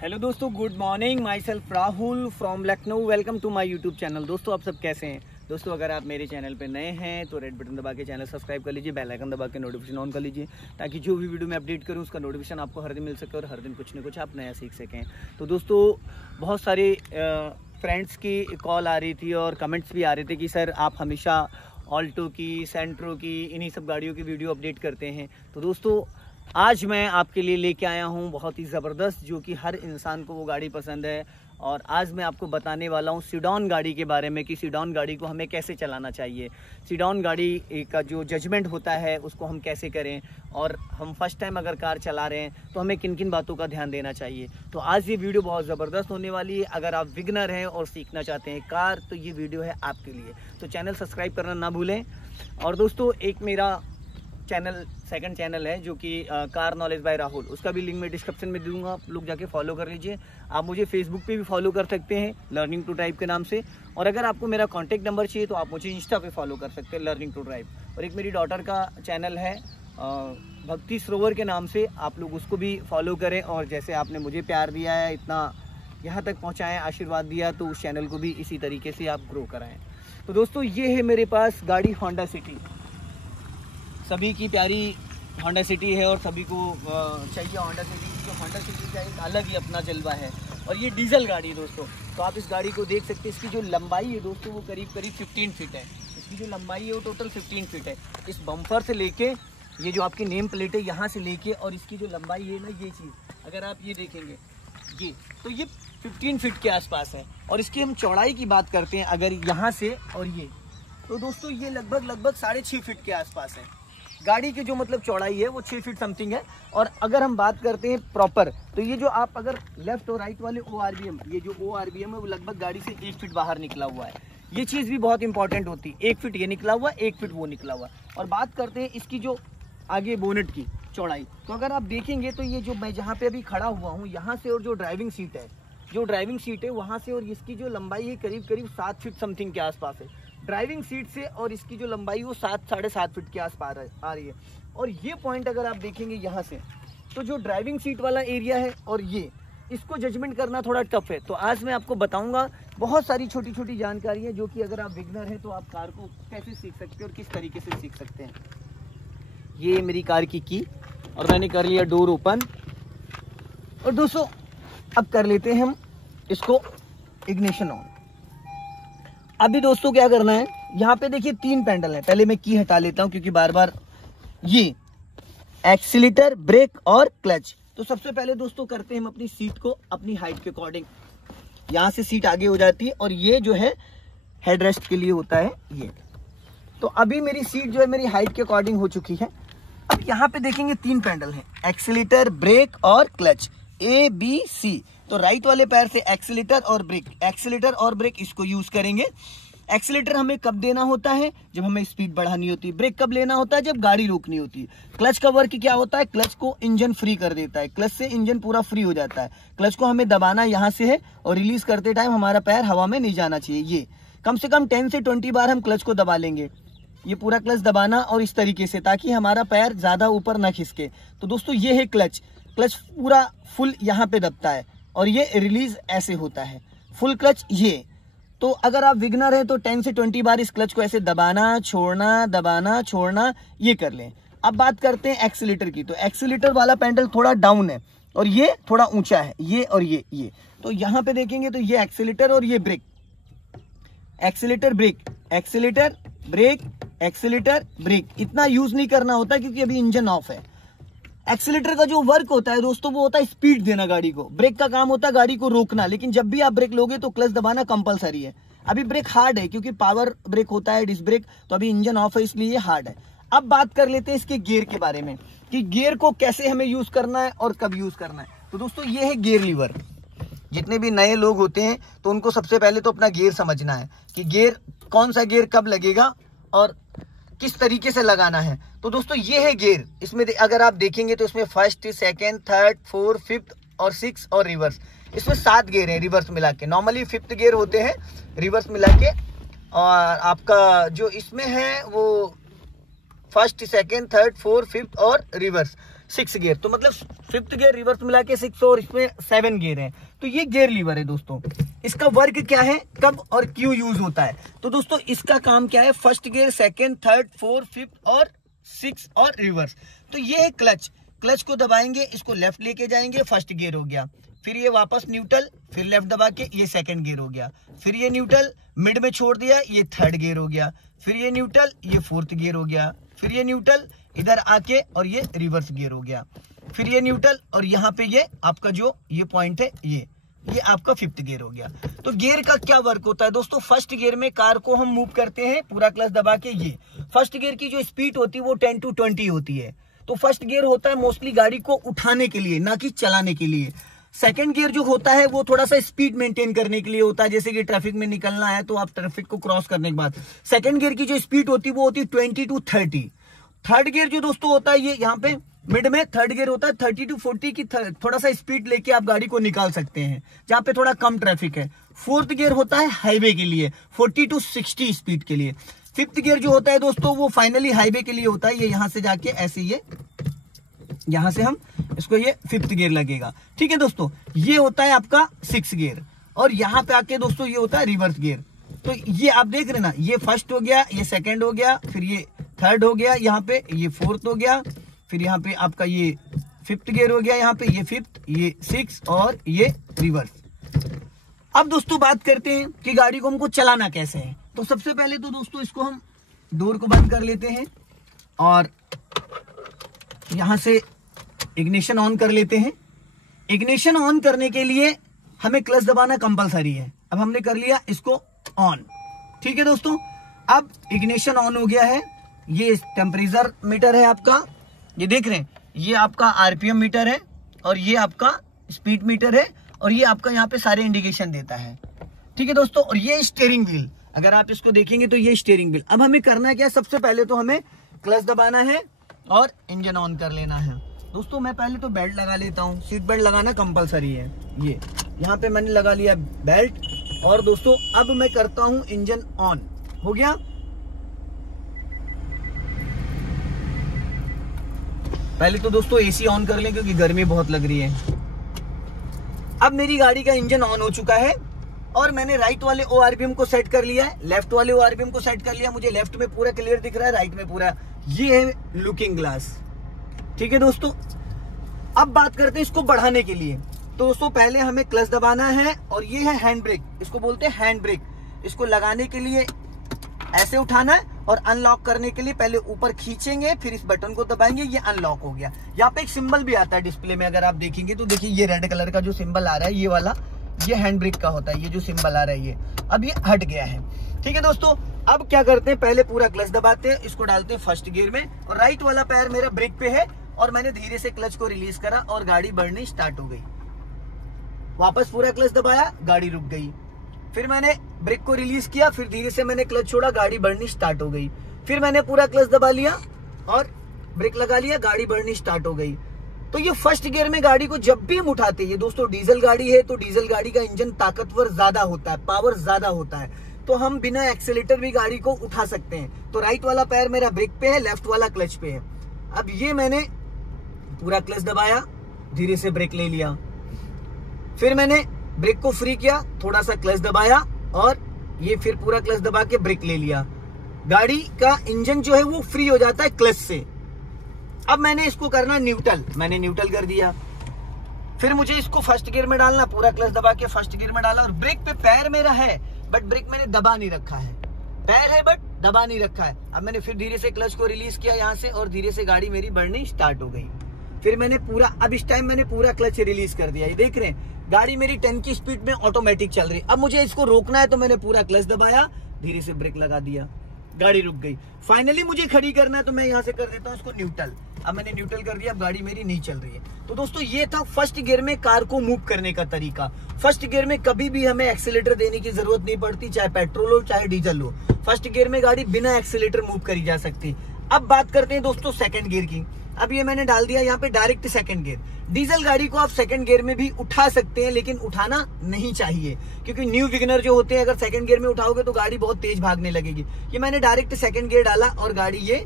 Hello दोस्तों, good morning. Myself Rahul from Lucknow. Welcome to my YouTube channel. दोस्तों आप सब कैसे हैं? दोस्तों अगर आप मेरे चैनल पे नए हैं तो रेड बटन दबा के चैनल सब्सक्राइब कर लीजिए, बेल आइकन दबा के नोटिफिकेशन ऑन कर लीजिए, ताकि जो भी वीडियो मैं अपडेट करूं उसका नोटिफिकेशन आपको हर दिन मिल सके और हर दिन कुछ ना कुछ आप नया सीख सकें। तो दोस्तों बहुत सारे फ्रेंड्स की कॉल आ रही थी और कमेंट्स भी आ रहे थे कि सर आप हमेशा ऑल्टो की, सेंट्रो की, इन्हीं सब गाड़ियों की वीडियो अपडेट करते हैं। तो दोस्तों आज मैं आपके लिए लेके आया हूं बहुत ही ज़बरदस्त, जो कि हर इंसान को वो गाड़ी पसंद है। और आज मैं आपको बताने वाला हूं सिडॉन गाड़ी के बारे में कि सिडॉन गाड़ी को हमें कैसे चलाना चाहिए, सिडॉन गाड़ी का जो जजमेंट होता है उसको हम कैसे करें, और हम फर्स्ट टाइम अगर कार चला रहे हैं तो हमें किन किन बातों का ध्यान देना चाहिए। तो आज ये वीडियो बहुत ज़बरदस्त होने वाली है। अगर आप बिगिनर हैं और सीखना चाहते हैं कार तो ये वीडियो है आपके लिए। तो चैनल सब्सक्राइब करना ना भूलें। और दोस्तों एक मेरा चैनल, सेकंड चैनल है जो कि कार नॉलेज बाय राहुल, उसका भी लिंक मैं डिस्क्रिप्शन में दूंगा, आप लोग जाके फॉलो कर लीजिए। आप मुझे फेसबुक पे भी फॉलो कर सकते हैं लर्निंग टू ड्राइव के नाम से। और अगर आपको मेरा कॉन्टैक्ट नंबर चाहिए तो आप मुझे इंस्टा पे फॉलो कर सकते हैं लर्निंग टू ड्राइव। और एक मेरी डॉटर का चैनल है भक्ति सरोवर के नाम से, आप लोग उसको भी फॉलो करें। और जैसे आपने मुझे प्यार दिया है, इतना यहाँ तक पहुँचाएँ, आशीर्वाद दिया, तो उस चैनल को भी इसी तरीके से आप ग्रो कराएँ। तो दोस्तों ये है मेरे पास गाड़ी होंडा सिटी, सभी की प्यारी होंडा सिटी है और सभी को चाहिए होंडा सिटी। जो होंडा सिटी का एक अलग ही अपना जलवा है। और ये डीजल गाड़ी है दोस्तों। तो आप इस गाड़ी को देख सकते हैं, इसकी जो लंबाई है दोस्तों वो करीब 15 फीट है। इसकी जो लंबाई है वो टोटल 15 फीट है। इस बम्पर से लेके ये जो आपकी नेम प्लेट है यहाँ से लेके, और इसकी जो लंबाई है ना, ये चीज़ अगर आप ये देखेंगे ये, तो ये 15 फीट के आसपास है। और इसकी हम चौड़ाई की बात करते हैं अगर यहाँ से और ये, तो दोस्तों ये लगभग 6.5 फीट के आसपास है। गाड़ी की जो मतलब चौड़ाई है वो 6 फीट समथिंग है। और अगर हम बात करते हैं प्रॉपर, तो ये जो आप अगर लेफ्ट और राइट वाले ORVM, ये जो ORVM है वो लगभग गाड़ी से 1 फीट बाहर निकला हुआ है। ये चीज़ भी बहुत इंपॉर्टेंट होती है, 1 फीट ये निकला हुआ, 1 फीट वो निकला हुआ। और बात करते हैं इसकी जो आगे बोनेट की चौड़ाई, तो अगर आप देखेंगे तो ये जो मैं जहाँ पे अभी खड़ा हुआ हूँ, यहाँ से और जो ड्राइविंग सीट है वहाँ से और इसकी जो लंबाई है करीब 7 फीट समथिंग के आसपास है। ड्राइविंग सीट से और इसकी जो लंबाई वो 7-7.5 फीट के आसपास आ रही है। और ये पॉइंट अगर आप देखेंगे यहाँ से, तो जो ड्राइविंग सीट वाला एरिया है और ये, इसको जजमेंट करना थोड़ा टफ है। तो आज मैं आपको बताऊंगा बहुत सारी छोटी छोटी जानकारी है, जो कि अगर आप बिगनर हैं तो आप कार को कैसे सीख सकते हैं और किस तरीके से सीख सकते हैं। ये मेरी कार की और मैंने कर लिया डोर ओपन। और दोस्तों अब कर लेते हैं हम इसको इग्निशन ऑन। अभी दोस्तों क्या करना है, यहाँ पे देखिए 3 पैडल है। पहले मैं की हटा लेता हूँ क्योंकि बार बार ये एक्सीलेटर, ब्रेक और क्लच। तो सबसे पहले दोस्तों करते हैं हम अपनी सीट को अपनी हाइट के अकॉर्डिंग, यहाँ से सीट आगे हो जाती है और ये जो है हेडरेस्ट के लिए होता है ये। तो अभी मेरी सीट जो है मेरी हाइट के अकॉर्डिंग हो चुकी है। अब यहाँ पे देखेंगे 3 पैडल है, एक्सीलेटर, ब्रेक और क्लच, ABC। तो राइट वाले पैर से एक्सीलेटर और ब्रेक इसको यूज करेंगे। एक्सीलेटर हमें कब देना होता है, जब हमें स्पीड बढ़ानी होती है। ब्रेक कब लेना होता है, जब गाड़ी रोकनी होती है। क्लच का वर्क क्या होता है, क्लच को इंजन फ्री कर देता है, क्लच से इंजन पूरा फ्री हो जाता है। क्लच को हमें दबाना यहाँ से है और रिलीज करते टाइम हमारा पैर हवा में नहीं जाना चाहिए। ये कम से कम 10 से 20 बार हम क्लच को दबा लेंगे, ये पूरा क्लच दबाना और इस तरीके से, ताकि हमारा पैर ज्यादा ऊपर ना खिसके। तो दोस्तों ये है क्लच पूरा फुल यहाँ पे दबता है और ये रिलीज ऐसे होता है, फुल क्लच ये। तो अगर आप बिगिनर हैं तो 10 से 20 बार इस क्लच को ऐसे दबाना छोड़ना ये कर लें। अब बात करते हैं एक्सीलेटर की। तो एक्सीलेटर वाला पैडल थोड़ा डाउन है और ये थोड़ा ऊंचा है, ये और ये। तो यहाँ पे देखेंगे तो ये एक्सीलेटर और ये ब्रेक, एक्सीलेटर ब्रेक, इतना यूज नहीं करना होता क्योंकि अभी इंजन ऑफ है। एक्सीलेटर का जो वर्क होता है दोस्तों वो होता है स्पीड देना गाड़ी को, ब्रेक का काम होता है गाड़ी को रोकना। लेकिन जब भी आप ब्रेक लोगे तो क्लच दबाना कंपलसरी है। अभी ब्रेक हार्ड है क्योंकि पावर ब्रेक होता है, डिस्क ब्रेक, तो अभी इंजन ऑफ है इसलिए हार्ड है। अब बात कर लेते हैं इसके गियर के बारे में कि गियर को कैसे हमें यूज करना है और कब यूज करना है। तो दोस्तों ये है गियर लीवर। जितने भी नए लोग होते हैं तो उनको सबसे पहले तो अपना गियर समझना है कि गियर, कौन सा गियर कब लगेगा और किस तरीके से लगाना है। तो दोस्तों ये है गियर। इसमें अगर आप देखेंगे तो इसमें first, second, third, fourth, fifth और 6 और रिवर्स, इसमें 7 गियर हैं रिवर्स मिला के। नॉर्मली 5th गियर होते हैं रिवर्स मिला के। और आपका जो इसमें है वो first, second, third, fourth, fifth और रिवर्स 6 गियर, तो मतलब 5th गियर रिवर्स मिला के 6 और इसमें 7 गियर है। तो ये गियर लीवर है दोस्तों। इसका वर्क क्या है, कब और क्यों यूज होता है, तो दोस्तों इसका काम क्या है, first gear, second, third, fourth, fifth और 6 और रिवर्स। तो ये है क्लच, क्लच को दबाएंगे, इसको लेफ्ट लेके जाएंगे, फर्स्ट गियर हो गया, फिर ये वापस न्यूट्रल, फिर लेफ्ट दबा के ये सेकंड गियर हो गया, फिर ये न्यूट्रल मिड में छोड़ दिया, ये थर्ड गियर हो गया, फिर ये न्यूट्रल, ये फोर्थ गियर हो गया, फिर ये न्यूट्रल इधर आके और ये रिवर्स गियर हो गया, फिर ये न्यूट्रल और यहाँ पे ये आपका जो ये पॉइंट है ये आपका 5th गियर हो गया। तो गियर का क्या वर्क होता है दोस्तों, फर्स्ट गियर में कार को हम मूव करते हैं पूरा क्लच दबा के। ये फर्स्ट गियर की जो स्पीड होती है वो 10 to 20 होती है। तो फर्स्ट गियर होता है मोस्टली गाड़ी को उठाने के लिए, ना कि चलाने के लिए। सेकंड गियर जो होता है वो थोड़ा सा स्पीड मेंटेन करने के लिए होता है, जैसे कि ट्रैफिक में निकलना है तो आप ट्रैफिक को क्रॉस करने के बाद सेकंड गियर की जो स्पीड होती है वो होती है 20 to 30। थर्ड गियर जो दोस्तों होता है ये यहाँ पे मिड में थर्ड गियर होता है 30 to 40 की थोड़ा सा स्पीड लेके आप गाड़ी को निकाल सकते हैं जहां पे थोड़ा कम ट्रैफिक है। फोर्थ गियर होता है हाईवे के लिए 40 to 60 स्पीड के लिए। फिफ्थ गियर जो होता है दोस्तों वो फाइनली हाईवे के लिए होता है, ये यहां से जाके ऐसे ये यहां से हम इसको ये 5th गियर लगेगा। ठीक है दोस्तों, ये होता है आपका 6 गियर और यहाँ पे आके दोस्तों ये होता है रिवर्स गियर। तो ये आप देख रहे ना, ये फर्स्ट हो गया, ये सेकंड हो गया, फिर ये थर्ड हो गया, यहाँ पे ये फोर्थ हो गया, फिर यहाँ पे आपका ये 5th गियर हो गया, यहाँ पे ये 5th, ये 6 और ये रिवर्स। अब दोस्तों बात करते हैं कि गाड़ी को हमको चलाना कैसे है। तो सबसे पहले तो दोस्तों इसको हम डोर को बंद कर लेते हैं और यहां से इग्निशन ऑन कर लेते हैं। इग्निशन ऑन करने के लिए हमें क्लच दबाना कंपलसरी है। अब हमने कर लिया इसको ऑन। ठीक है दोस्तों, अब इग्निशन ऑन हो गया है। ये टेम्परेचर मीटर है आपका, ये देख रहे हैं, ये आपका आरपीएम मीटर है और ये आपका स्पीड मीटर है और ये आपका यहाँ पे सारे इंडिकेशन देता है। ठीक है दोस्तों, और ये स्टीयरिंग व्हील, अगर आप इसको देखेंगे तो ये स्टीयरिंग व्हील। अब हमें करना क्या है, सबसे पहले तो हमें क्लच दबाना है और इंजन ऑन कर लेना है। दोस्तों मैं पहले तो बेल्ट लगा लेता हूँ, सीट बेल्ट लगाना कंपलसरी है। ये यहाँ पे मैंने लगा लिया बेल्ट और दोस्तों अब मैं करता हूँ इंजन ऑन। हो गया, पहले तो दोस्तों एसी ऑन कर लें क्योंकि गर्मी बहुत लग रही है। अब मेरी गाड़ी का इंजन ऑन हो चुका है और मैंने राइट वाले ओआरपीएम को सेट कर लिया है, लेफ्ट वाले ओआरपीएम को सेट कर लिया। मुझे लेफ्ट में पूरा क्लियर दिख रहा है, राइट में पूरा, ये है लुकिंग ग्लास। ठीक है दोस्तों, अब बात करते हैं इसको बढ़ाने के लिए। तो दोस्तों पहले हमें क्लच दबाना है और ये है हैंड ब्रेक, इसको बोलते हैं हैंड ब्रेक। इसको लगाने के लिए ऐसे उठाना है और अनलॉक करने के लिए पहले ऊपर खींचेंगे, फिर इस बटन को दबाएंगे, ये अनलॉक हो गया। यहाँ पे एक सिंबल भी आता है डिस्प्ले में, अगर आप देखेंगे तो देखिए ये रेड कलर का जो सिंबल आ रहा है ये वाला, ये हैंड ब्रेक का होता है। ये जो सिंबल आ रहा है ये अब ये हट गया है। ठीक है दोस्तों, अब क्या करते हैं, पहले पूरा क्लच दबाते हैं, इसको डालते हैं फर्स्ट गियर में और राइट वाला पैर मेरा ब्रेक पे है और मैंने धीरे से क्लच को रिलीज करा और गाड़ी बढ़नी स्टार्ट हो गई। वापस पूरा क्लच दबाया, गाड़ी रुक गई। फिर मैंने ब्रेक को रिलीज किया, फिर धीरे से मैंने क्लच छोड़ा, गाड़ी बढ़नी स्टार्ट हो गई। फिर मैंने पूरा क्लच दबा लिया और ब्रेक लगा लिया, गाड़ी बढ़नी स्टार्ट हो गई। तो ये फर्स्ट गियर में गाड़ी को जब भी हम उठाते हैं, दोस्तों डीजल गाड़ी है तो डीजल गाड़ी का इंजन ताकतवर ज्यादा होता है, पावर ज्यादा होता है, तो हम बिना एक्सीलेटर भी गाड़ी को उठा सकते हैं। तो राइट वाला पैर मेरा ब्रेक पे है, लेफ्ट वाला क्लच पे है। अब ये मैंने पूरा क्लच दबाया, धीरे से ब्रेक ले लिया, फिर मैंने ब्रेक को फ्री किया, थोड़ा सा क्लच दबाया और ये फिर पूरा क्लच दबा के ब्रेक ले लिया। गाड़ी का इंजन जो है वो फ्री हो जाता है क्लच से। अब मैंने इसको करना न्यूट्रल, मैंने न्यूट्रल कर दिया। फिर मुझे इसको फर्स्ट गियर में डालना, पूरा क्लच दबा के फर्स्ट गियर में डाला और ब्रेक पे पैर मेरा है बट ब्रेक मैंने दबा नहीं रखा है, पैर है बट दबा नहीं रखा है। अब मैंने फिर धीरे से क्लच को रिलीज किया यहाँ से और धीरे से गाड़ी मेरी बढ़नी स्टार्ट हो गई। फिर मैंने पूरा, अब इस टाइम मैंने पूरा क्लच रिलीज कर दिया। ये देख रहे हैं गाड़ी मेरी 10 की स्पीड में ऑटोमेटिक चल रही। अब मुझे इसको रोकना है तो मैंने पूरा क्लच दबाया, धीरे से ब्रेक लगा दिया, गाड़ी रुक गई। फाइनली मुझे खड़ी करना है तो मैं यहाँ से कर देता हूँ इसको न्यूट्रल। अब मैंने न्यूट्रल कर दिया, अब गाड़ी मेरी नहीं चल रही है। तो दोस्तों ये था फर्स्ट गियर में कार को मूव करने का तरीका। फर्स्ट गियर में कभी भी हमें एक्सीलेटर देने की जरूरत नहीं पड़ती, चाहे पेट्रोल हो चाहे डीजल हो। फर्स्ट गियर में गाड़ी बिना एक्सीलेटर मूव करी जा सकती। अब बात करते हैं दोस्तों सेकंड गियर की। अब ये मैंने डाल दिया यहाँ पे डायरेक्ट सेकंड गियर। डीजल गाड़ी को आप सेकंड गियर में भी उठा सकते हैं, लेकिन उठाना नहीं चाहिए क्योंकि न्यू विगनर जो होते हैं अगर सेकंड गियर में उठाओगे तो गाड़ी बहुत तेज भागने लगेगी। ये मैंने डायरेक्ट सेकंड गियर डाला और गाड़ी ये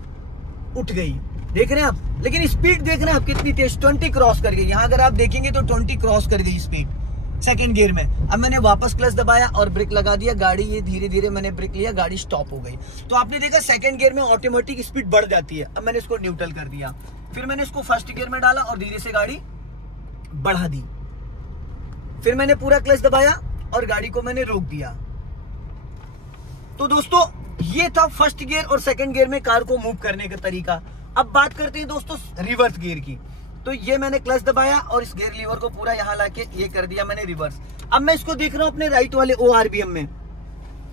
उठ गई। देख रहे हैं आप, लेकिन स्पीड देख रहे हैं आप कितनी तेज, 20 क्रॉस कर गई। यहाँ अगर आप देखेंगे तो 20 क्रॉस कर गई स्पीड सेकंड गियर में। अब मैंने वापस क्लच दबाया और ब्रेक लगा दिया, गाड़ी ये धीरे धीरे मैंने ब्रेक लिया, गाड़ी स्टॉप हो गई। तो आपने देखा सेकंड गियर में ऑटोमेटिक स्पीड बढ़ जाती है। अब मैंने इसको न्यूट्रल कर दिया, फिर मैंने इसको फर्स्ट गियर में डाला और धीरे से गाड़ी बढ़ा दी, फिर मैंने पूरा क्लच दबाया और गाड़ी को मैंने रोक दिया। तो दोस्तों ये था फर्स्ट गियर और सेकंड गियर में कार को मूव करने का तरीका। अब बात करते हैं दोस्तों रिवर्स गियर की। तो ये मैंने क्लच दबाया और इस गियर लीवर को पूरा यहाँ लाके ये कर दिया मैंने रिवर्स। अब मैं इसको देख रहा हूँ अपने राइट वाले ORBM में,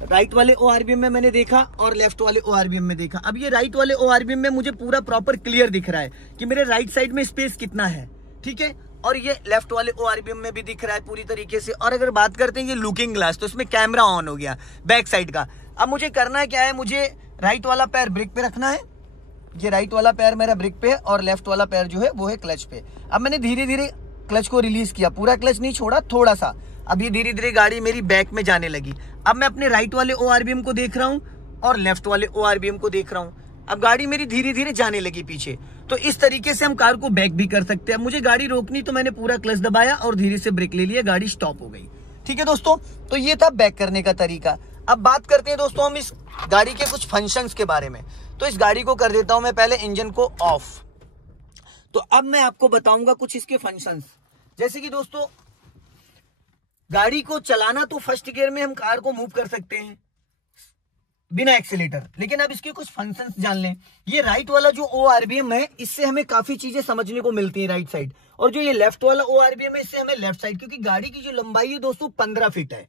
राइट वाले ORBM में मैंने देखा और लेफ्ट वाले ORBM में देखा। अब ये राइट वाले ORBM में मुझे पूरा प्रॉपर क्लियर दिख रहा है कि मेरे राइट साइड में स्पेस कितना है, ठीक है। और ये लेफ्ट वाले ORBM में भी दिख रहा है पूरी तरीके से। और अगर बात करते हैं ये लुकिंग ग्लास, तो इसमें कैमरा ऑन हो गया बैक साइड का। अब मुझे करना है क्या है, मुझे राइट वाला पैर ब्रेक पे रखना है, ये राइट वाला पैर मेरा ब्रेक पे है और लेफ्ट वाला पैर जो है वो है क्लच पे। अब मैंने धीरे धीरे क्लच को रिलीज किया, पूरा क्लच नहीं छोड़ा, थोड़ा सा। अब ये धीरे धीरे गाड़ी मेरी बैक में जाने लगी। अब मैं अपने राइट वाले ORBM को देख रहा हूँ और लेफ्ट वाले ORBM को देख रहा हूँ। अब गाड़ी मेरी धीरे धीरे जाने लगी पीछे। तो इस तरीके से हम कार को बैक भी कर सकते हैं। अब मुझे गाड़ी रोकनी तो मैंने पूरा क्लच दबाया और धीरे से ब्रेक ले लिया, गाड़ी स्टॉप हो गई, ठीक है दोस्तों। तो ये था बैक करने का तरीका। अब बात करते हैं दोस्तों हम इस गाड़ी के कुछ फंक्शंस के बारे में। तो इस गाड़ी को कर देता हूं मैं पहले इंजन को ऑफ। तो अब मैं आपको बताऊंगा कुछ इसके फंक्शंस। जैसे कि दोस्तों गाड़ी को चलाना तो फर्स्ट गियर में हम कार को मूव कर सकते हैं बिना एक्सीलेटर, लेकिन अब इसके कुछ फंक्शंस जान लें। ये राइट वाला जो ORBM है इससे हमें काफी चीजें समझने को मिलती है राइट साइड, और जो ये लेफ्ट वाला ORBM है इससे हमें लेफ्ट साइड, क्योंकि गाड़ी की जो लंबाई है दोस्तों 15 फीट है।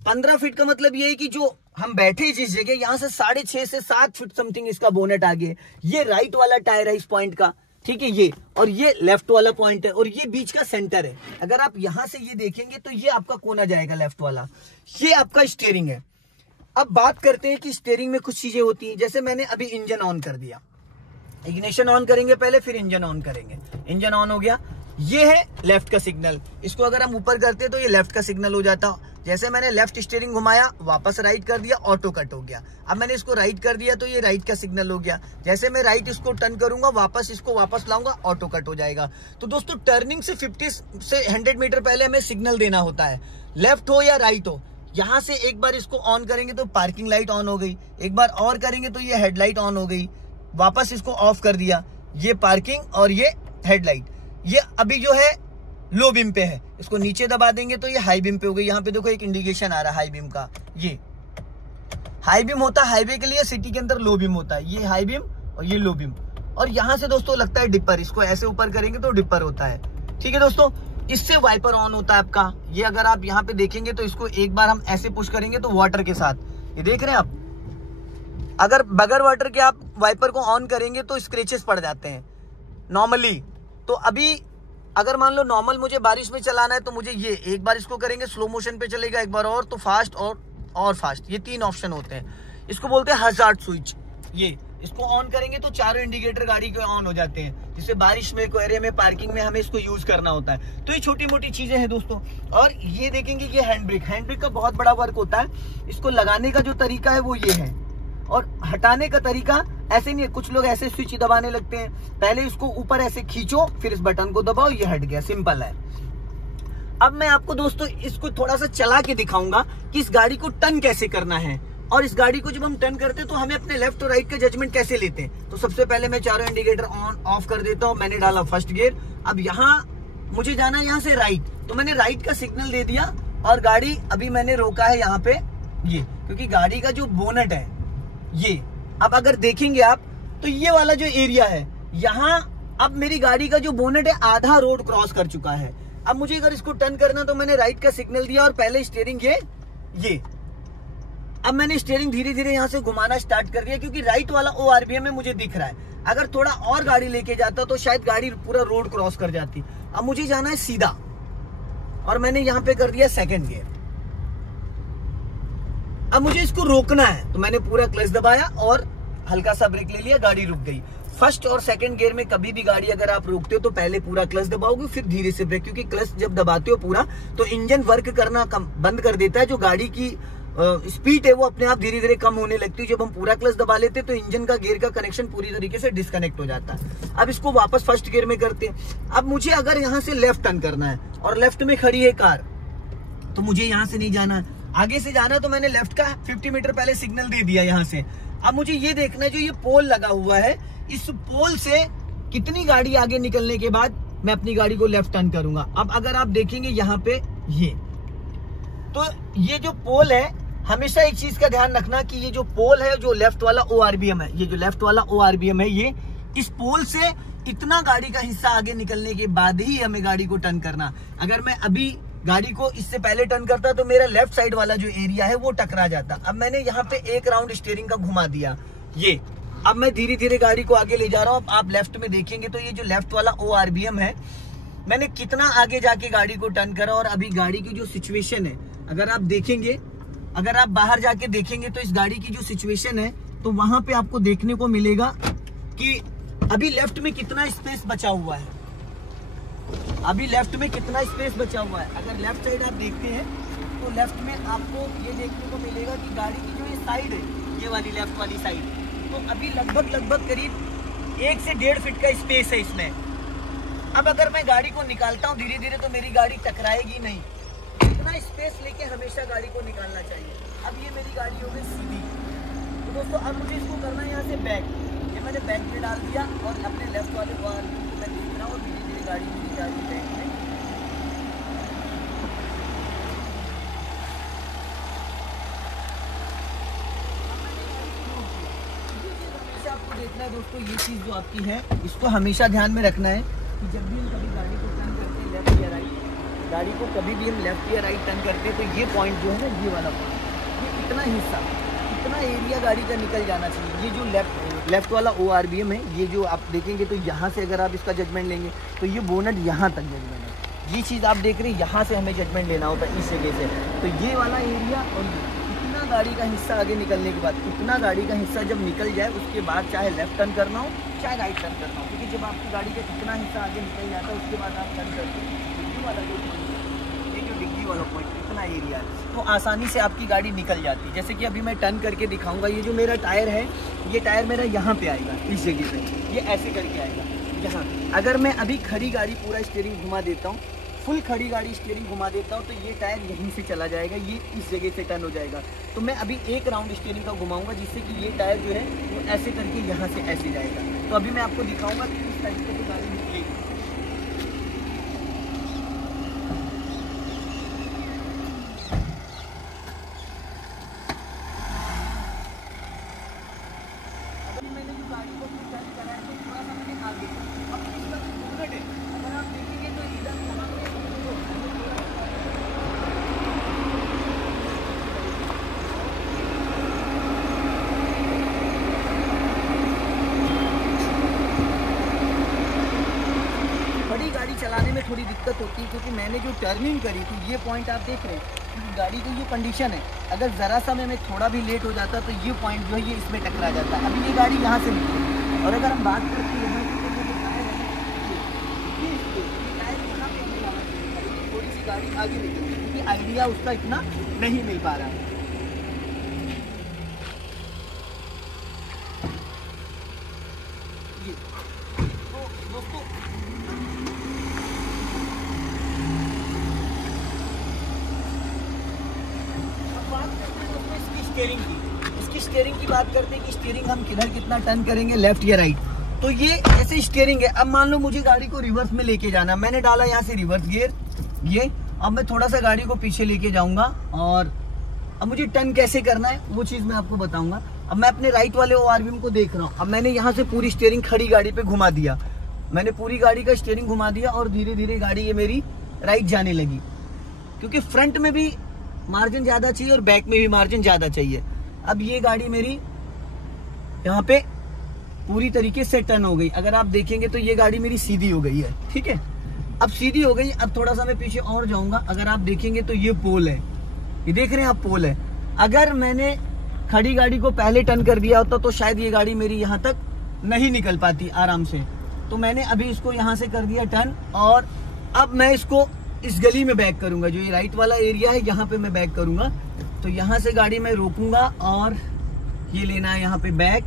15 फीट का मतलब ये है कि जो हम बैठे जिस जगह यहाँ से 6.5 से 7 फीट समथिंग इसका बोनेट आगे, ये राइट वाला टायर है इस पॉइंट का, ठीक है ये, और ये लेफ्ट वाला पॉइंट है और ये बीच का सेंटर है। अगर आप यहां से ये देखेंगे तो ये आपका कोना जाएगा लेफ्ट वाला, ये आपका स्टीयरिंग है। अब बात करते हैं कि स्टीयरिंग में कुछ चीजें होती हैं। जैसे मैंने अभी इंजन ऑन कर दिया, इग्निशन ऑन करेंगे पहले फिर इंजन ऑन करेंगे। इंजन ऑन हो गया, ये है लेफ्ट का सिग्नल, इसको अगर हम ऊपर करते हैं तो ये लेफ्ट का सिग्नल हो जाता। जैसे मैंने लेफ्ट स्टीयरिंग घुमाया, वापस राइट कर दिया, ऑटो कट हो गया। अब मैंने इसको राइट कर दिया तो ये राइट का सिग्नल हो गया। जैसे मैं राइट इसको टर्न करूंगा, वापस इसको वापस लाऊंगा, ऑटो कट हो जाएगा। तो दोस्तों टर्निंग से 50 से 100 मीटर पहले हमें सिग्नल देना होता है, लेफ्ट हो या राइट हो। यहां से एक बार इसको ऑन करेंगे तो पार्किंग लाइट ऑन हो गई, एक बार और करेंगे तो ये हेडलाइट ऑन हो गई, वापस इसको ऑफ कर दिया, ये पार्किंग और ये हेडलाइट। ये अभी जो है लो बीम पे है, इसको नीचे दबा देंगे तो ये हाई बीम पे हो गई। यहाँ पे देखो एक इंडिकेशन आ रहा है हाई बीम का, ये हाई बीम होता है हाईवे के लिए, सिटी के अंदर लो बीम होता है, ये हाई बीम और ये लो बीम। और यहाँ से दोस्तों लगता है डिपर, इसको ऐसे ऊपर करेंगे तो डिपर होता है, ठीक है दोस्तों। इससे वाइपर ऑन होता है आपका, ये अगर आप यहाँ पे देखेंगे तो इसको एक बार हम ऐसे पुश करेंगे तो वाटर के साथ, ये देख रहे हैं आप, अगर बगैर वाटर के आप वाइपर को ऑन करेंगे तो स्क्रैचेस पड़ जाते हैं नॉर्मली। तो अभी अगर मान लो नॉर्मल मुझे बारिश में चलाना है तो मुझे ये एक बार इसको करेंगे स्लो मोशन पे चलेगा, एक बार और तो फास्ट और फास्ट, ये 3 ऑप्शन होते हैं। इसको बोलते हैं हजार्ड स्विच। ये इसको ऑन करेंगे तो चारों इंडिकेटर गाड़ी के ऑन हो जाते हैं, जिससे बारिश में, कोहरे में, पार्किंग में हमें इसको यूज करना होता है। तो ये छोटी मोटी चीजें हैं दोस्तों। और ये देखेंगे ये हैंड ब्रेक का बहुत बड़ा वर्क होता है। इसको लगाने का जो तरीका है वो ये है, और हटाने का तरीका ऐसे नहीं है। कुछ लोग ऐसे स्विच दबाने लगते हैं, पहले इसको ऊपर ऐसे खींचो फिर इस बटन को दबाओ, ये हट गया, सिंपल है। अब मैं आपको दोस्तों इसको थोड़ा सा चला के दिखाऊंगा कि इस गाड़ी को टर्न कैसे करना है, और इस गाड़ी को जब हम टर्न करते हैं तो हमें अपने लेफ्ट और राइट का जजमेंट कैसे लेते हैं। तो सबसे पहले मैं चारों इंडिकेटर ऑन ऑफ कर देता हूं। मैंने डाला फर्स्ट गियर, अब यहाँ मुझे जाना है यहाँ से राइट, तो मैंने राइट का सिग्नल दे दिया और गाड़ी अभी मैंने रोका है यहाँ पे, ये क्योंकि गाड़ी का जो बोनट है ये, अब अगर देखेंगे आप तो ये वाला जो एरिया है यहाँ, अब मेरी गाड़ी का जो बोनट है आधा रोड क्रॉस कर चुका है। अब मुझे अगर इसको टर्न करना तो मैंने राइट का सिग्नल दिया और पहले स्टीयरिंग ये अब मैंने स्टीयरिंग धीरे धीरे यहाँ से घुमाना स्टार्ट कर दिया, क्योंकि राइट वाला ORBM में मुझे दिख रहा है। अगर थोड़ा और गाड़ी लेके जाता तो शायद गाड़ी पूरा रोड क्रॉस कर जाती। अब मुझे जाना है सीधा और मैंने यहाँ पे कर दिया सेकंड गियर। अब मुझे इसको रोकना है तो मैंने पूरा क्लच दबाया और हल्का सा ब्रेक ले लिया, गाड़ी रुक गई। फर्स्ट और सेकंड गियर में कभी भी गाड़ी अगर आप रोकते हो तो पहले पूरा क्लच दबाओगे फिर धीरे से ब्रेक, क्योंकि क्लच जब दबाते हो पूरा तो इंजन वर्क करना बंद कर देता है। जो गाड़ी की स्पीड है वो अपने आप धीरे धीरे कम होने लगती है। जब हम पूरा क्लच दबा लेते हैं तो इंजन का गियर का कनेक्शन पूरी तरीके से डिस्कनेक्ट हो जाता है। अब इसको वापस फर्स्ट गियर में करते हैं। अब मुझे अगर यहाँ से लेफ्ट टर्न करना है और लेफ्ट में खड़ी है कार, तो मुझे यहाँ से नहीं जाना, आगे से जाना। तो मैंने लेफ्ट का 50 मीटर पहले सिग्नल दे दिया यहाँ से। अब मुझे ये देखना है जो ये पोल लगा हुआ है, इस पोल से कितनी गाड़ी आगे निकलने के बाद मैं अपनी गाड़ी को लेफ्ट टर्न करूंगा। अब अगर आप देखेंगे यहाँ पे ये जो पोल है, हमेशा एक चीज का ध्यान रखना कि ये जो पोल है, जो लेफ्ट वाला ORBM है, ये जो लेफ्ट वाला ORBM है, ये इस पोल से इतना गाड़ी का हिस्सा आगे निकलने के बाद ही हमें गाड़ी को टर्न करना। अगर मैं अभी गाड़ी को इससे पहले टर्न करता तो मेरा लेफ्ट साइड वाला जो एरिया है वो टकरा जाता। अब मैंने यहाँ पे एक राउंड स्टीयरिंग का घुमा दिया, ये अब मैं धीरे धीरे गाड़ी को आगे ले जा रहा हूँ। आप लेफ्ट में देखेंगे तो ये जो लेफ्ट वाला ORBM है, मैंने कितना आगे जाके गाड़ी को टर्न करा। और अभी गाड़ी की जो सिचुएशन है, अगर आप देखेंगे, अगर आप बाहर जाके देखेंगे तो इस गाड़ी की जो सिचुएशन है, तो वहां पे आपको देखने को मिलेगा कि अभी लेफ्ट में कितना स्पेस बचा हुआ है, अभी लेफ्ट में कितना स्पेस बचा हुआ है। अगर लेफ्ट साइड आप देखते हैं तो लेफ्ट में आपको ये देखने को मिलेगा कि गाड़ी की जो ये साइड है, ये वाली लेफ्ट वाली साइड, तो अभी लगभग करीब 1 से 1.5 फीट का स्पेस है इसमें। अब अगर मैं गाड़ी को निकालता हूँ धीरे धीरे तो मेरी गाड़ी टकराएगी नहीं। इतना स्पेस लेके हमेशा गाड़ी को निकालना चाहिए। अब ये मेरी गाड़ी हो गई सीधी। तो दोस्तों अब मुझे इसको करना है यहाँ से बैक। ये मैंने बैक में डाल दिया और अपने लेफ्ट वाले बार मैं देख रहा हूँ, धीरे धीरे गाड़ी मेरी जा रही है बैक में। हमेशा आपको देखना है दोस्तों, ये चीज़ जो आपकी है इसको हमेशा ध्यान में रखना है कि जब भी हम कभी गाड़ी को टर्न करते हैं लेफ्ट या राइट, गाड़ी को कभी भी हम लेफ्ट या राइट टर्न करते हैं तो ये पॉइंट जो है ना, ये वाला पॉइंट, ये इतना हिस्सा, इतना एरिया गाड़ी का निकल जाना चाहिए। ये जो लेफ्ट वाला ORBM है, ये जो आप देखेंगे तो यहाँ से अगर आप इसका जजमेंट लेंगे तो ये बोनट यहाँ तक जजमेंट है। ये चीज़ आप देख रहे हैं, यहाँ से हमें जजमेंट लेना होता है इस जगह से। तो ये वाला एरिया और इतना गाड़ी का हिस्सा आगे निकलने के बाद, इतना गाड़ी का हिस्सा जब निकल जाए उसके बाद चाहे लेफ्ट टर्न करना हो चाहे राइट टर्न करना हो, क्योंकि जब आपकी गाड़ी का इतना हिस्सा आगे निकल जाता है उसके बाद आप टर्न करते हैं, वाला जो ये जो डिग्गी वाला पॉइंट, इतना एरिया है, तो आसानी से आपकी गाड़ी निकल जाती है। जैसे कि अभी मैं टर्न करके दिखाऊंगा। ये जो मेरा टायर है, ये टायर मेरा यहाँ पे आएगा, इस जगह पे, ये ऐसे करके आएगा यहाँ। अगर मैं अभी खड़ी गाड़ी पूरा स्टीयरिंग घुमा देता हूँ, फुल खड़ी गाड़ी स्टीयरिंग घुमा देता हूँ, तो ये टायर यहीं से चला जाएगा, ये इस जगह से टर्न हो जाएगा। तो मैं अभी एक राउंड स्टीयरिंग का घुमाऊंगा जिससे कि ये टायर जो है वो ऐसे करके यहाँ से ऐसे जाएगा। तो अभी मैं आपको दिखाऊंगा कि इस तरीके से गाड़ी निकलेगी। मैंने जो गाड़ी को टर्न करा है तो थोड़ा सा मैंने आगे, अब इसका जो बोनट है अगर आप देखेंगे तो इधर यहाँ पे बड़ी गाड़ी चलाने में थोड़ी दिक्कत होती है, क्योंकि मैंने जो टर्निंग करी थी, ये पॉइंट आप देख रहे हैं कि गाड़ी की जो कंडीशन है, अगर ज़रा सा में थोड़ा भी लेट हो जाता तो ये पॉइंट जो है ये इसमें टकरा जाता है। अभी ये गाड़ी यहाँ से निकली, और अगर हम बात करते हैं यहाँ की, थोड़ी सी गाड़ी आगे निकली क्योंकि आइडिया उसका इतना नहीं मिल पा रहा है। तो दोस्तों इसकी स्टीयरिंग की बात करते हैं कि स्टीयरिंग हम किधर कितना टर्न करेंगे, लेफ्ट या राइट। तो ये ऐसे स्टीयरिंग है। अब मान लो मुझे गाड़ी को रिवर्स में लेके जाना, मैंने डाला यहाँ से रिवर्स गियर, ये अब मैं थोड़ा सा गाड़ी को पीछे लेके जाऊंगा, और अब मुझे टर्न कैसे करना है वो चीज मैं आपको बताऊंगा। अब मैं अपने राइट वाले ORBM को देख रहा हूँ। अब मैंने यहाँ से पूरी स्टीयरिंग खड़ी गाड़ी पे घुमा दिया, मैंने पूरी गाड़ी का स्टीयरिंग घुमा दिया, और धीरे धीरे गाड़ी ये मेरी राइट जाने लगी, क्योंकि फ्रंट में भी मार्जिन ज्यादा चाहिए और बैक में भी मार्जिन ज्यादा चाहिए। अब ये गाड़ी मेरी यहाँ पे पूरी तरीके से टर्न हो गई। अगर आप देखेंगे तो ये गाड़ी मेरी सीधी हो गई है, ठीक है। अब सीधी हो गई, अब थोड़ा सा मैं पीछे और जाऊंगा। अगर आप देखेंगे तो ये पोल है, ये देख रहे हैं आप, पोल है। अगर मैंने खड़ी गाड़ी को पहले टर्न कर दिया होता तो शायद ये गाड़ी मेरी यहाँ तक नहीं निकल पाती आराम से। तो मैंने अभी इसको यहाँ से कर दिया टर्न, और अब मैं इसको इस गली में बैक करूंगा। जो ये राइट वाला एरिया है यहाँ पे मैं बैक करूंगा, तो यहाँ से गाड़ी मैं रोकूंगा और ये लेना है यहाँ पे बैक।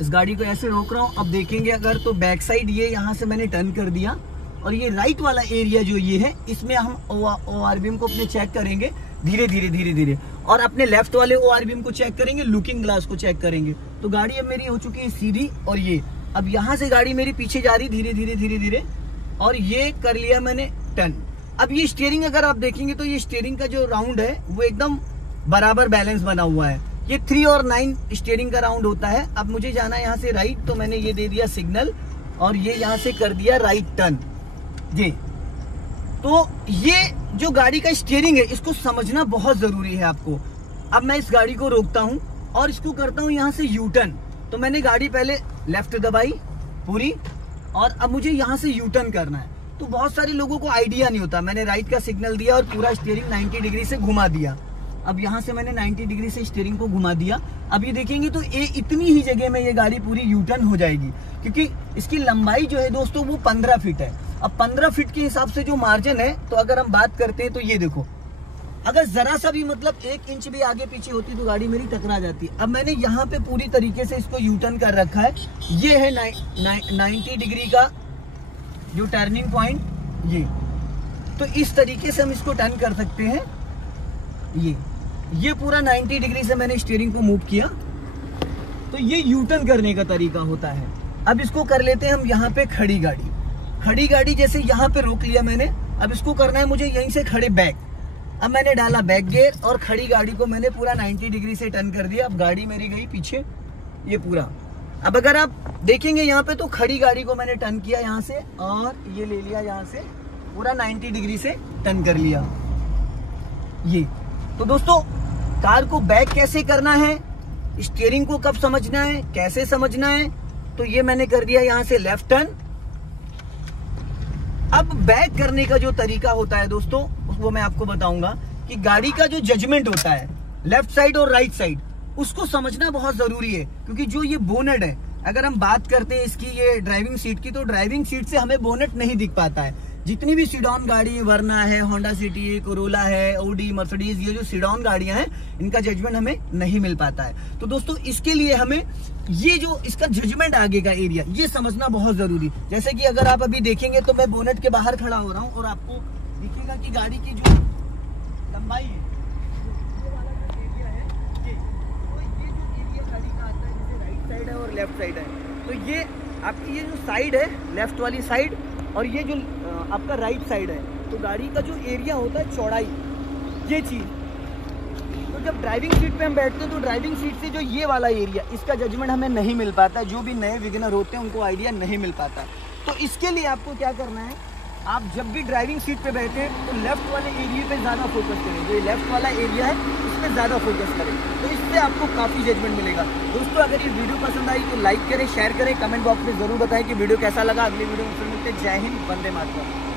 इस गाड़ी को ऐसे रोक रहा हूँ। अब देखेंगे अगर तो बैक साइड ये यहाँ से मैंने टर्न कर दिया और ये राइट वाला एरिया जो ये है इसमें हम ORVM को अपने चेक करेंगे धीरे धीरे धीरे धीरे, और अपने लेफ्ट वाले ORVM को चेक करेंगे, लुकिंग ग्लास को चेक करेंगे। तो गाड़ी अब मेरी हो चुकी है सीधी और ये अब यहाँ से गाड़ी मेरी पीछे जा रही धीरे धीरे धीरे धीरे और ये कर लिया मैंने टर्न। अब ये स्टीयरिंग अगर आप देखेंगे तो ये स्टीयरिंग का जो राउंड है वो एकदम बराबर बैलेंस बना हुआ है। ये 3 और 9 स्टीयरिंग का राउंड होता है। अब मुझे जाना है यहाँ से राइट, तो मैंने ये दे दिया सिग्नल और ये यहाँ से कर दिया राइट टर्न। जी, तो ये जो गाड़ी का स्टीयरिंग है इसको समझना बहुत जरूरी है आपको। अब मैं इस गाड़ी को रोकता हूँ और इसको करता हूँ यहाँ से यू टर्न। तो मैंने गाड़ी पहले लेफ्ट दबाई पूरी और अब मुझे यहाँ से यू टर्न करना है। तो बहुत सारे लोगों को आइडिया नहीं होता। मैंने राइट का सिग्नल दिया और पूरा स्टीयरिंग 90 डिग्री से घुमा दिया। अब यहाँ से मैंने 90 डिग्री से स्टीयरिंग को घुमा दिया। अब ये देखेंगे तो ये इतनी ही जगह में ये गाड़ी पूरी यू टर्न हो जाएगी, क्योंकि इसकी लंबाई जो है दोस्तों वो 15 फीट है। अब 15 फीट के हिसाब से जो मार्जिन है, तो अगर हम बात करते हैं तो ये देखो, अगर जरा सा भी मतलब 1 इंच भी आगे पीछे होती तो गाड़ी मेरी टकरा जाती। अब मैंने यहाँ पे पूरी तरीके से इसको यू टर्न कर रखा है। ये है 90 डिग्री का जो टर्निंग पॉइंट, ये तो इस तरीके से हम इसको टर्न कर सकते हैं। ये पूरा 90 डिग्री से मैंने स्टीयरिंग को मूव किया, तो ये यू टर्न करने का तरीका होता है। अब इसको कर लेते हैं हम यहाँ पे खड़ी गाड़ी। खड़ी गाड़ी जैसे यहाँ पे रोक लिया मैंने, अब इसको करना है मुझे यहीं से खड़े बैक। अब मैंने डाला बैक गियर और खड़ी गाड़ी को मैंने पूरा 90 डिग्री से टर्न कर दिया। अब गाड़ी मेरी गई पीछे ये पूरा। अब अगर आप देखेंगे यहाँ पे तो खड़ी गाड़ी को मैंने टर्न किया यहाँ से और ये ले लिया यहाँ से पूरा 90 डिग्री से टर्न कर लिया। ये तो दोस्तों कार को बैक कैसे करना है, स्टीयरिंग को कब समझना है, कैसे समझना है, तो ये मैंने कर दिया यहाँ से लेफ्ट टर्न। अब बैक करने का जो तरीका होता है दोस्तों वो मैं आपको बताऊंगा कि गाड़ी का जो जजमेंट होता है लेफ्ट साइड और राइट साइड उसको समझना बहुत जरूरी है। क्योंकि जो ये बोनेट है, अगर हम बात करते हैं इसकी ये ड्राइविंग सीट की, तो ड्राइविंग सीट से हमें बोनेट नहीं दिख पाता है। जितनी भी सीडॉन गाड़ी, वरना है, होंडा सिटी है, कोरोला है, ऑडी, मर्सिडीज, ये जो सीडॉन गाड़ियां हैं इनका जजमेंट हमें नहीं मिल पाता है। तो दोस्तों इसके लिए हमें ये जो इसका जजमेंट आगे का एरिया ये समझना बहुत जरूरी। जैसे कि अगर आप अभी देखेंगे तो मैं बोनेट के बाहर खड़ा हो रहा हूँ और आपको दिखेगा कि गाड़ी की जो लंबाई है, ये वाला जो एरिया है, ये जो एरिया गाड़ी का आता है, जैसे राइट साइड है और लेफ्ट साइड है, तो ये आपकी ये जो साइड है लेफ्ट वाली साइड और ये जो आपका राइट साइड है, तो गाड़ी का जो एरिया होता है चौड़ाई, ये चीज। तो जब ड्राइविंग सीट पे हम बैठते हैं तो ड्राइविंग सीट से जो ये वाला एरिया, इसका जजमेंट हमें नहीं मिल पाता है। जो भी नए बिगिनर होते हैं उनको आइडिया नहीं मिल पाता है। तो इसके लिए आपको क्या करना है, आप जब भी ड्राइविंग सीट पे बैठे हैं तो लेफ्ट वाले एरिया पे ज़्यादा फोकस करें। जो लेफ्ट वाला एरिया है इस पर ज़्यादा फोकस करें, तो इससे आपको काफ़ी जजमेंट मिलेगा। दोस्तों अगर ये वीडियो पसंद आई तो लाइक करें, शेयर करें, कमेंट बॉक्स में ज़रूर बताएं कि वीडियो कैसा लगा। अगली वीडियो में फिर मिलते हैं। जय हिंद, वंदे मातरम।